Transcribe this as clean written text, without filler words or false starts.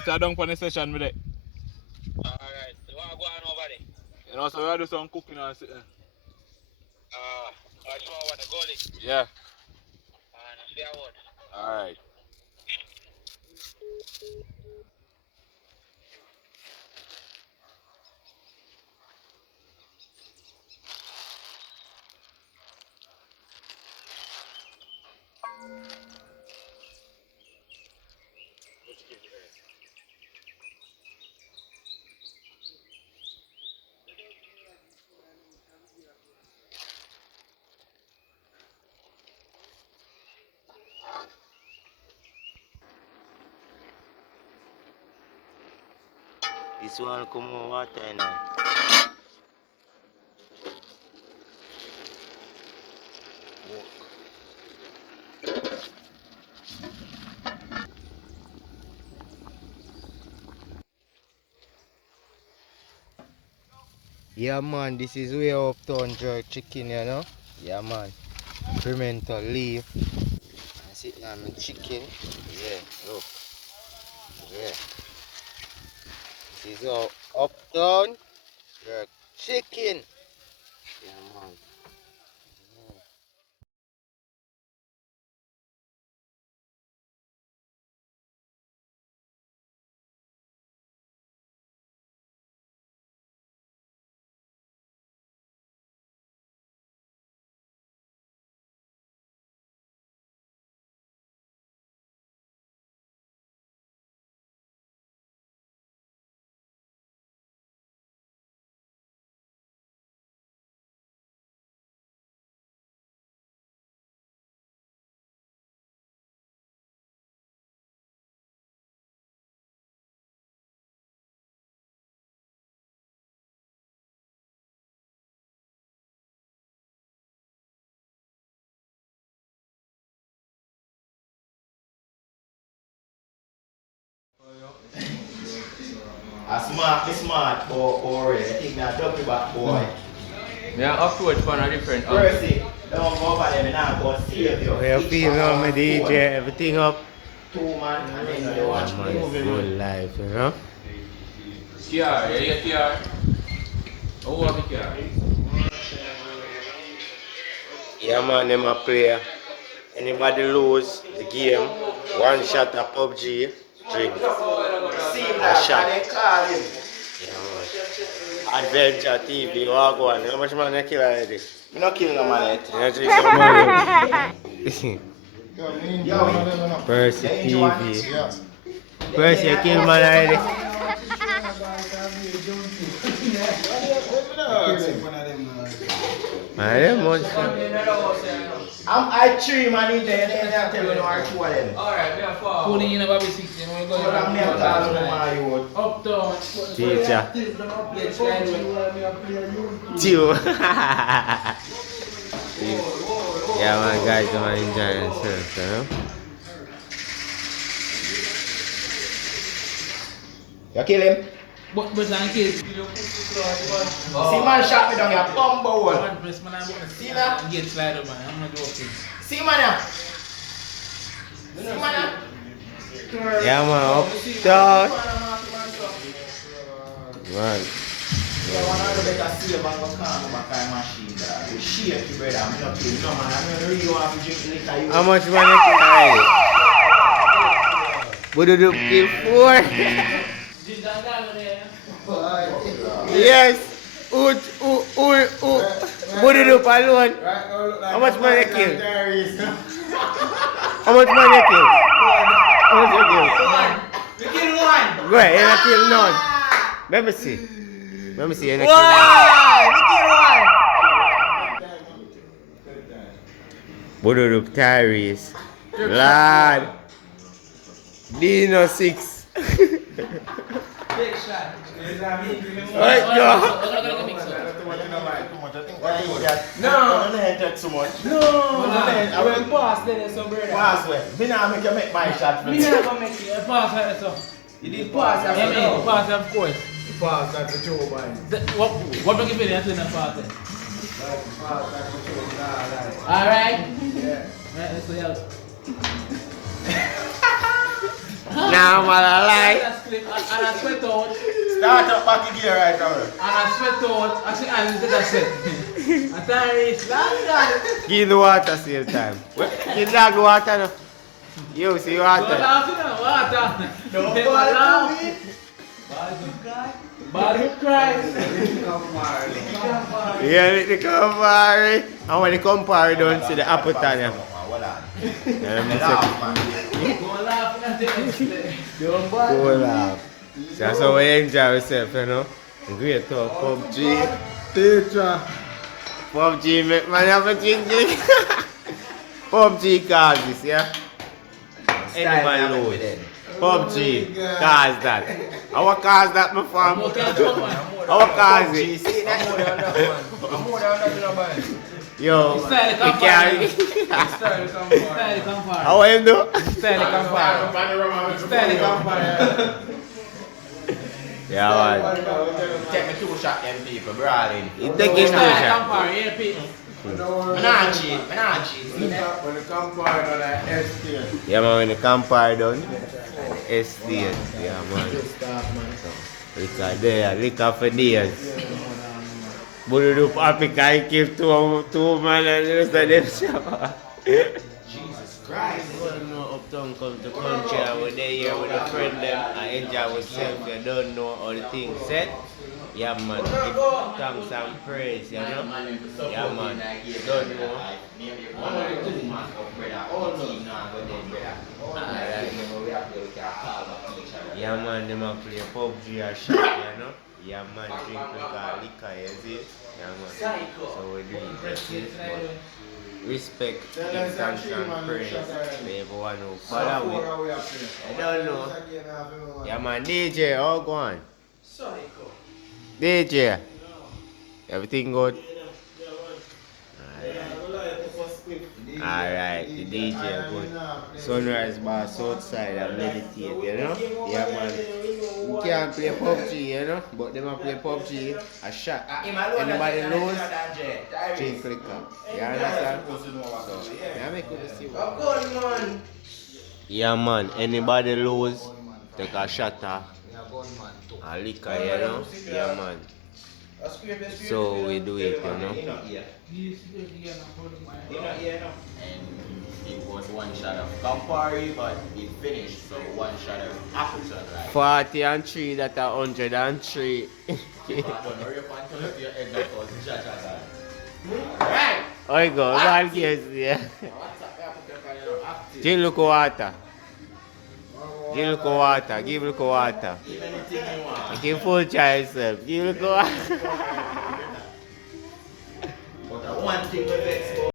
know, so I don't want a session with it. Alright, so what go on over there? You know, so we do some cooking and sitting. I just want to go there. Yeah. And I fair word. Alright. This one come on water now. Yeah man, this is way uptown jerk chicken, you know? Yeah man. Pimental leaf. I sit on the chicken. Yeah, look. Yeah. This is all uptown jerk chicken. Yeah man. A smart boy. I think me a ducky back boy. Yeah, approach from a different Percy, don't go over there, now go save you. We are feeling on my DJ, everything up. 2 man, and then you watch Man, full life, you know? QR, yeah, you get QR. Oh, what the QR? Yeah man, them a play. Anybody lose the game, one shot of PUBG, drink. A shot. Yeah man. Adventure TV, walk on. How much man you kill already? Me no kill no man yet. You drink some money. Percy TV. Percy, you kill man already. Man, them much. I 3 man in there, and then I tell you no are 2 of them. Alright, we are 4. Pulling in about 16. We're going But I'm not telling you my youth. Uptown. Teacher. Two. Yeah man, guys, I'm enjoying themselves, you know? You kill him? But I kill. See man shot me down your bumbo hole. See that? Get slider man, I'm not joking. See man ya? See man ya? Yeah man, uptown. Man. Yeah, one of the better save and go calm back on machine dog. You shake you brother, I'm not kidding. No man, I don't really want to drink liquor. You How much money you carry? What did you kill for? Yes. What did you alone? How much money you kill? How much money you kill? How much you kill? You kill one. Go ahead, you not kill none. Let me see. Let me see. You not kill One. You kill one. What did you Tyrese? Lad. Dino 6. Big shot. Alright, go. No, I don't take too much. No, I went past there, so brother. Pass where? Me now make you make my shot. Me never gonna make it. Pass that so. You did pass that. Yeah, me pass of course. Pass that for Joe boy. What do you give it until the pass then? Pass that for Joe. Alright? Yeah. Right, let's see how. Nah, man, I lie. And I sweat out. Start up back in here right now. And I sweat out. I see, I did that sweat. And time reach long. Give the water same time. Give dog water now. You see Don't water. laugh, you know, water. Don't Never bother laugh. me. Bad to cry. Yeah, let the compare. And when the compare don't see the apple on you. Don't laugh in the Don't bother. Go laugh. That's how we enjoy ourselves, you know. Great talk, PUBG. Teacher. PUBG make man have a drink. PUBG causes, yeah? Anybody lose. PUBG cause that. Our cause that before. Our cause it. I'm more than that, man. Yo, Style we carry. Style compare. How him do? Style compare. Style compare. Yeah, man. Take me 2 shots, them people, brawling. He taking two Style shots. compare. Yeah, Pete. I'm not cheat. See that? When the campfire on that estate. Yeah, man, when the campfire done, estate. Yeah, man. Liquor there, liquor for days. But you do happy guy give two man and the rest of them shop. Jesus Christ. You want to know uptown come to country and we're there here with a friend them and enjoy ourselves. You don't know how the thing set. Yeah, man. Give thanks and praise, you know? Yeah, man. You don't know. Yeah, man, them a play PUBG or shot, you know? Yeah, man, drink liquor, you see? Yeah, man. So we do it, that's it, but respect, give thanks and praise to everyone who follow me. I don't know. Yeah, man, DJ, how go on? DJ, everything good? Alright, the DJ good. Sunrise boss outside and meditate, you know? Yeah, man. You can't play PUBG, you know? But them a play PUBG, a shot. Anybody lose, drink liquor. You understand? So, yeah, make it see what. Yeah, man. Anybody lose, take a shot a liquor, you know? Yeah, man. So we do it, you know? And it was 1 shot of Campari, but it finished, so 1 shot of apple shot, right? 40 and 3, that's 103. Oh, go, I'll guess, yeah. Give look water. Give look water, give look water. Give full try yourself. Give look water. But one thing with